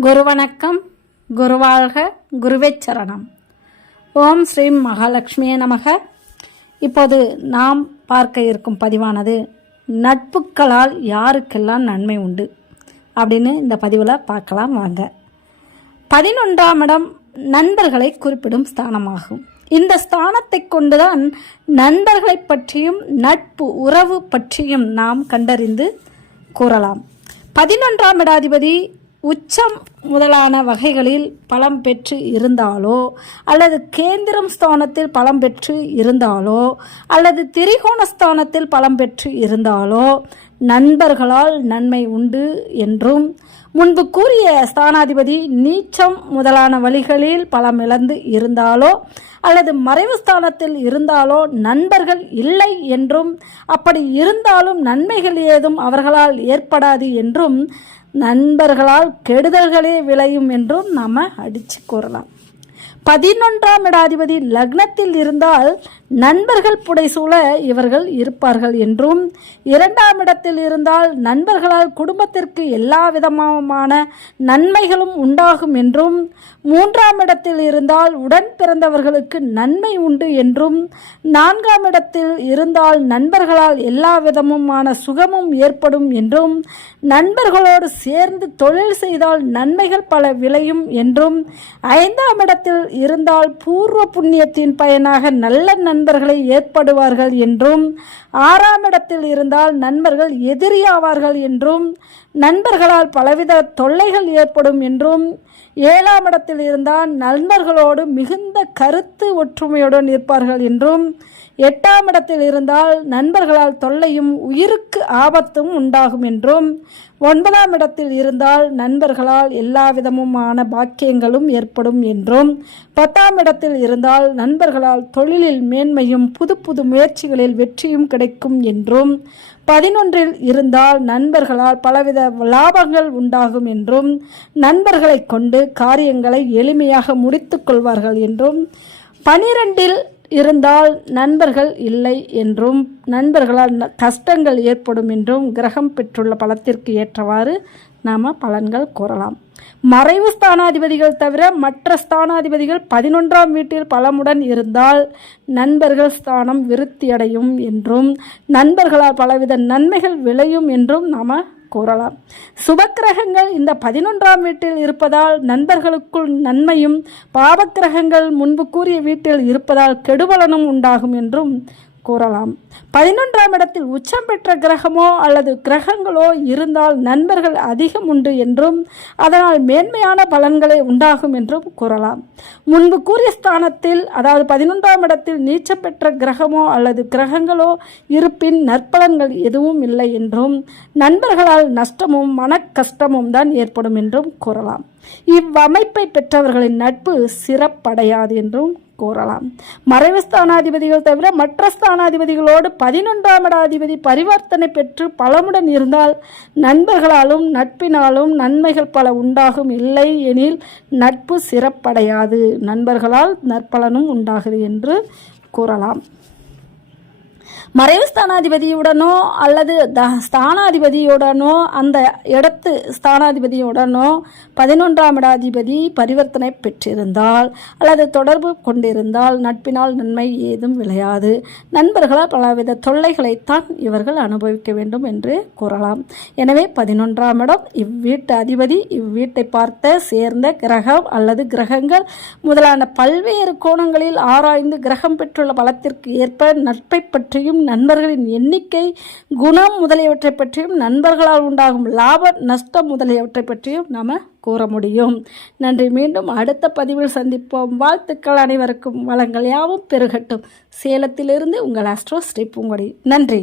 குருவணக்கம் குருவாழ்க குருவே சரணம் ஓம் ஸ்ரீ மகாலட்சுமியே நமக. இப்போது நாம் பார்க்க இருக்கும் பதிவானது நட்புக்களால் யாருக்கெல்லாம் நன்மை உண்டு? அப்படின்னு இந்த பதிவில் பார்க்கலாம் வாங்க. பதினொன்றாம் இடம் நண்பர்களை குறிப்பிடும் ஸ்தானமாகும். இந்த ஸ்தானத்தை கொண்டுதான் நண்பர்களை பற்றியும் நட்பு உறவு பற்றியும் நாம் கண்டறிந்து கூறலாம். பதினொன்றாம் இடாதிபதி உச்சம் முதலான வகைகளில் பலம் பெற்று இருந்தாலோ அல்லது கேந்திரம் ஸ்தானத்தில் பலம் பெற்று இருந்தாலோ அல்லது திரிகோண ஸ்தானத்தில் பலம் பெற்று இருந்தாலோ நண்பர்களால் நன்மை உண்டு என்றும் முன்பு கூறிய ஸ்தானாதிபதி நீச்சம் முதலான வழிகளில் பலம் இழந்து இருந்தாலோ அல்லது மறைவு ஸ்தானத்தில் இருந்தாலோ நண்பர்கள் இல்லை என்றும் அப்படி இருந்தாலும் நன்மைகள் ஏதும் அவர்களால் ஏற்படாது என்றும் நண்பர்களால் கெடுதல்களே விளையும் என்றும் நாம் அடித்து கூறலாம். பதினொன்றாம் இடாதிபதி லக்னத்தில் இருந்தால் நண்பர்கள் புடைசூழ இவர்கள் இருப்பார்கள் என்றும் இரண்டாம் இடத்தில் இருந்தால் நண்பர்களால் குடும்பத்திற்கு எல்லா விதமான நன்மைகளும் உண்டாகும் என்றும் மூன்றாம் இடத்தில் இருந்தால் உடன் பிறந்தவர்களுக்கு நன்மை உண்டு என்றும் நான்காம் இடத்தில் இருந்தால் நண்பர்களால் எல்லா விதமுமான சுகமும் ஏற்படும் என்றும் நண்பர்களோடு சேர்ந்து தொழில் செய்தால் நன்மைகள் பல விளையும் என்றும் ஐந்தாம் இடத்தில் இருந்தால் பூர்வ புண்ணியத்தின் பயனாக நல்ல நண்பர்களை ஏற்படுவார்கள் என்றும் ஆறாம் இடத்தில் இருந்தால் நண்பர்கள் எதிரியாவார்கள் என்றும் நண்பர்களால் பலவித தொல்லைகள் ஏற்படும் என்றும் ஏழாம் இடத்தில் இருந்தால் நண்பர்களோடு மிகுந்த கருத்து ஒற்றுமையுடன் இருப்பார்கள் என்றும் எட்டாம் இடத்தில் இருந்தால் நண்பர்களால் தொல்லையும் உயிருக்கு ஆபத்தும் உண்டாகும் என்றும் ஒன்பதாம் இடத்தில் இருந்தால் நண்பர்களால் எல்லா விதமுமான பாக்கியங்களும் ஏற்படும் என்றும் பத்தாம் இடத்தில் இருந்தால் நண்பர்களால் தொழிலில் மேன்மையும் புது புது முயற்சிகளில் வெற்றியும் கிடைக்கும் என்றும் பதினொன்றில் இருந்தால் நண்பர்களால் பலவித லாபங்கள் உண்டாகும் என்றும் நண்பர்களை கொண்டு காரியங்களை எளிமையாக முடித்துக் கொள்வார்கள் என்றும் பனிரெண்டில் இருந்தால் நண்பர்கள் இல்லை என்றும் நண்பர்களால் கஷ்டங்கள் ஏற்படும் என்றும் கிரகம் பெற்றுள்ள பலத்திற்கு ஏற்றவாறு நாம் பலன்கள் கூறலாம் மறைவு ஸ்தானாதிபதிகள் தவிர மற்ற ஸ்தானாதிபதிகள் பதினொன்றாம் வீட்டில் பலமுடன் இருந்தால் நண்பர்கள் ஸ்தானம் விருத்தியடையும் என்றும் நண்பர்களால் பலவித நன்மைகள் விளையும் என்றும் நாம் கூறலாம். சுபக்கிரகங்கள் இந்த பதினொன்றாம் வீட்டில் இருப்பதால் நண்பர்களுக்குள் நன்மையும் பாவக்கிரகங்கள் முன்பு கூறிய வீட்டில் இருப்பதால் கெடுபலனும் உண்டாகும் என்றும் கூறலாம். பதினொன்றாம் இடத்தில் உச்சம் பெற்ற கிரகமோ அல்லது கிரகங்களோ இருந்தால் நண்பர்கள் அதிகம் உண்டு என்றும் அதனால் மேன்மையான பலன்களை உண்டாகும் என்றும் கூறலாம். முன்பு கூறிய ஸ்தானத்தில் அதாவது பதினொன்றாம் இடத்தில் நீச்சம் பெற்ற கிரகமோ அல்லது கிரகங்களோ இருப்பின் நற்பலன்கள் எதுவும் இல்லை என்றும் நண்பர்களால் நஷ்டமும் மன கஷ்டமும் தான் ஏற்படும் என்றும் கூறலாம். இவ்வமைப்பை பெற்றவர்களின் நட்பு சிறப்படையாது என்றும் கூறலாம். மறைவு ஸ்தானாதிபதிகள் தவிர மற்ற ஸ்தானாதிபதிகளோடு பதினொன்றாம் இடாதிபதி பரிவர்த்தனை பெற்று பலமுடன் இருந்தால் நண்பர்களாலும் நட்பினாலும் நன்மைகள் பல உண்டாகும் இல்லை எனில் நட்பு சிறப்படையாது. நண்பர்களால் நற்பலனும் உண்டாகுது என்று கூறலாம். மறைவு ஸ்தானாதிபதியுடனோ அல்லது த ஸ்தானாதிபதியுடனோ அந்த இடத்து ஸ்தானாதிபதியுடனோ பதினொன்றாம் இடாதிபதி பரிவர்த்தனை பெற்றிருந்தால் அல்லது தொடர்பு கொண்டிருந்தால் நட்பினால் நன்மை ஏதும் விளையாது. நண்பர்களால் பலவித தொல்லைகளைத்தான் இவர்கள் அனுபவிக்க வேண்டும் என்று கூறலாம். எனவே பதினொன்றாம் இடம் இவ்வீட்டு அதிபதி இவ்வீட்டை பார்த்த சேர்ந்த கிரகம் அல்லது கிரகங்கள் முதலான பல்வேறு கோணங்களில் ஆராய்ந்து கிரகம் பெற்றுள்ள பலத்திற்கு ஏற்ப நட்பை பற்றியும் நண்பர்களின் எண்ணிக்கை குணம் முதலியவற்றை பற்றியும் நண்பர்களால் உண்டாகும் லாப நஷ்டம் முதலியவற்றை பற்றியும் நாம் கூற முடியும். நன்றி. மீண்டும் அடுத்த பதிவில் சந்திப்போம். வாழ்த்துக்கள் அனைவருக்கும். வளங்கள் யாவும் பெருகட்டும். சேலத்திலிருந்து உங்கள் அஸ்ட்ரோ ஸ்ரீ பூங்கொடி. நன்றி.